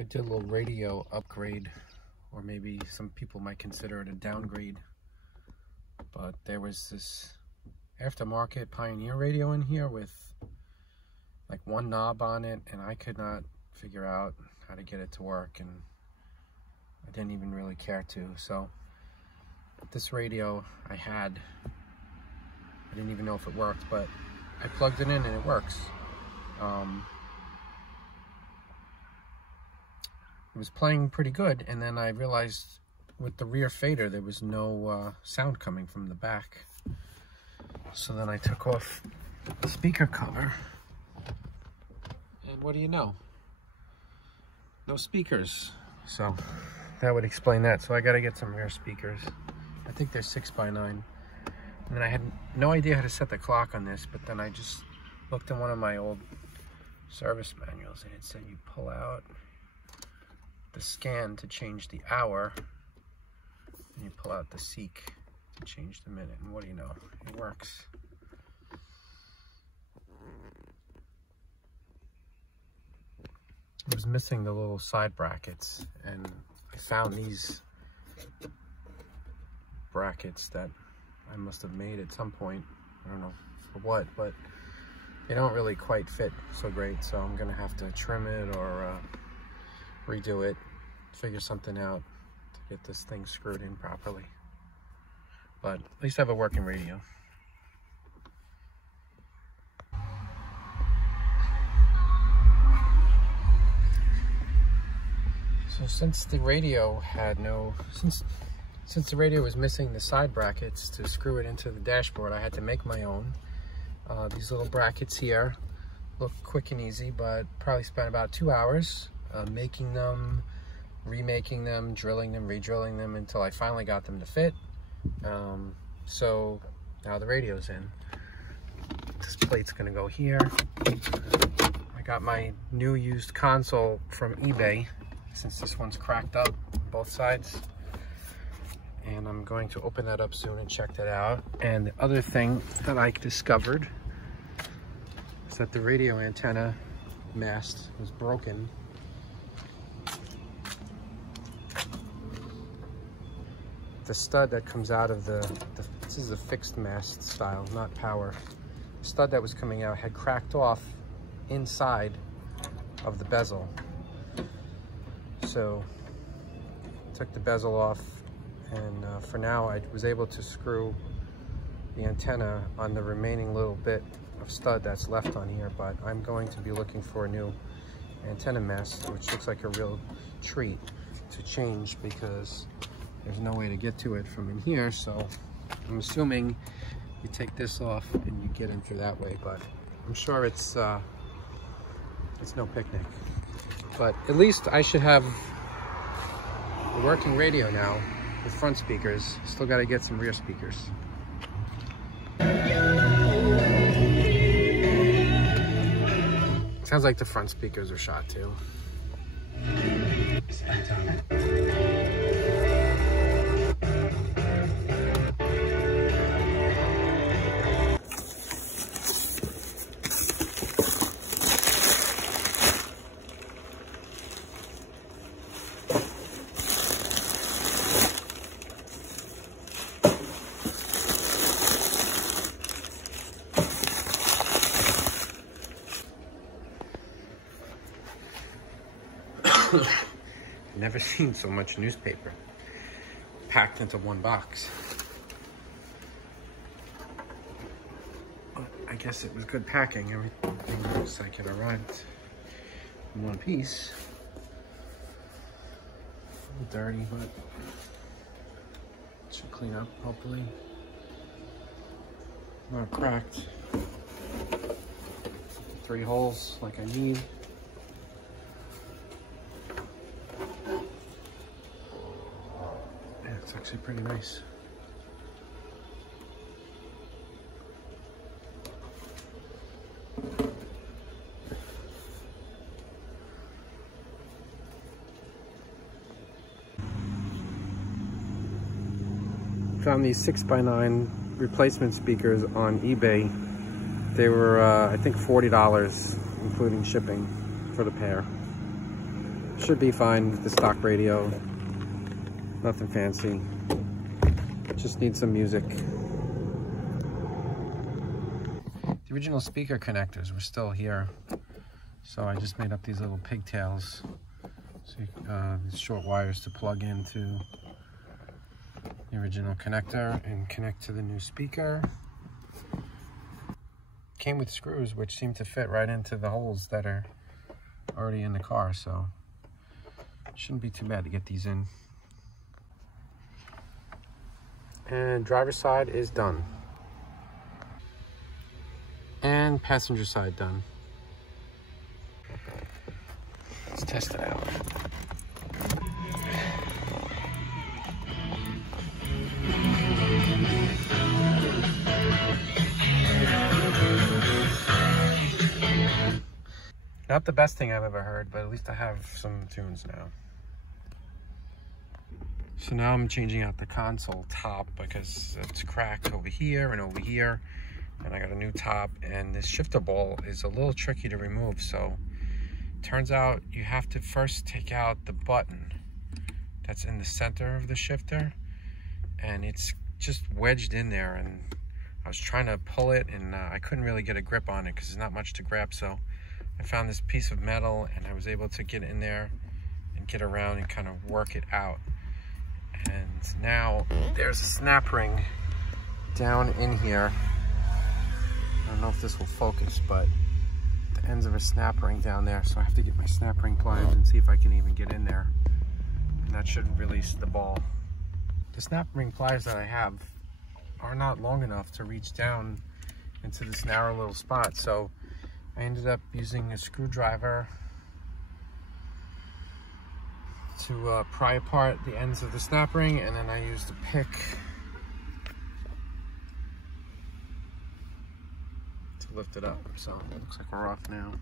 I did a little radio upgrade, or maybe some people might consider it a downgrade. But there was this aftermarket Pioneer radio in here with like one knob on it, and I could not figure out how to get it to work, and I didn't even really care to. So this radio I didn't even know if it worked, but I plugged it in and it works. It was playing pretty good, and then I realized with the rear fader there was no sound coming from the back. So then I took off the speaker cover, and what do you know? No speakers. So that would explain that. So I got to get some rear speakers. I think they're 6x9. And then I had no idea how to set the clock on this, but then I just looked in one of my old service manuals, and it said you pull out the scan to change the hour, and you pull out the seek to change the minute. And what do you know? It works. I was missing the little side brackets, and I found these brackets that I must have made at some point. I don't know for what, but they don't really quite fit so great, so I'm gonna have to trim it or redo it, figure something out to get this thing screwed in properly. But at least I have a working radio. So since the radio since the radio was missing the side brackets to screw it into the dashboard, I had to make my own. These little brackets here look quick and easy, but probably spent about 2 hours making them, remaking them, drilling them, re-drilling them until I finally got them to fit. So now the radio's in. This plate's gonna go here. I got my new used console from eBay, since this one's cracked up on both sides. And I'm going to open that up soon and check that out. And the other thing that I discovered is that the radio antenna mast was broken. The stud that comes out of this is a fixed mast style, not power. The stud that was coming out had cracked off inside of the bezel. So took the bezel off, and for now I was able to screw the antenna on the remaining little bit of stud that's left on here, but I'm going to be looking for a new antenna mast, which looks like a real treat to change because there's no way to get to it from in here. So I'm assuming you take this off and you get in through that way, but I'm sure it's no picnic. But at least I should have a working radio now with front speakers. Still got to get some rear speakers. Sounds like the front speakers are shot too. Never seen so much newspaper packed into one box. But I guess it was good packing. Everything looks like it arrived in one piece. A little dirty, but it should clean up, hopefully. Not cracked. 3 holes like I need. It's actually pretty nice. Found these 6x9 replacement speakers on eBay. They were, I think, $40, including shipping for the pair. Should be fine with the stock radio. Nothing fancy. Just need some music. The original speaker connectors were still here, so I just made up these little pigtails. So these short wires to plug into the original connector and connect to the new speaker. Came with screws which seem to fit right into the holes that are already in the car, so shouldn't be too bad to get these in. And driver's side is done. And passenger side done. Let's test it out. Not the best thing I've ever heard, but at least I have some tunes now. So now I'm changing out the console top because it's cracked over here and over here. And I got a new top, and this shifter ball is a little tricky to remove. So turns out you have to first take out the button that's in the center of the shifter, and it's just wedged in there, and I was trying to pull it, and I couldn't really get a grip on it because there's not much to grab. So I found this piece of metal, and I was able to get in there and get around and kind of work it out. And now there's a snap ring down in here. I don't know if this will focus, but the ends of a snap ring down there, so I have to get my snap ring pliers and see if I can even get in there, and that should release the ball. The snap ring pliers that I have are not long enough to reach down into this narrow little spot, so I ended up using a screwdriver to pry apart the ends of the snap ring, and then I used a pick to lift it up. So it looks like we're off now.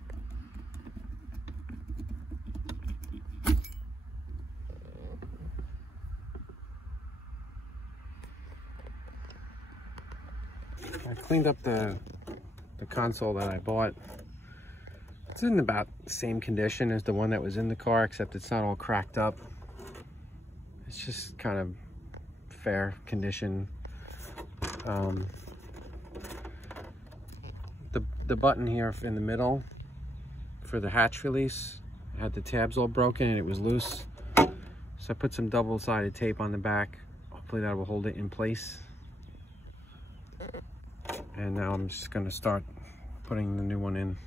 I cleaned up the console that I bought. It's in about the same condition as the one that was in the car, except it's not all cracked up. It's just kind of fair condition. The button here in the middle for the hatch release had the tabs all broken and it was loose. So I put some double-sided tape on the back. Hopefully that will hold it in place. And now I'm just going to start putting the new one in.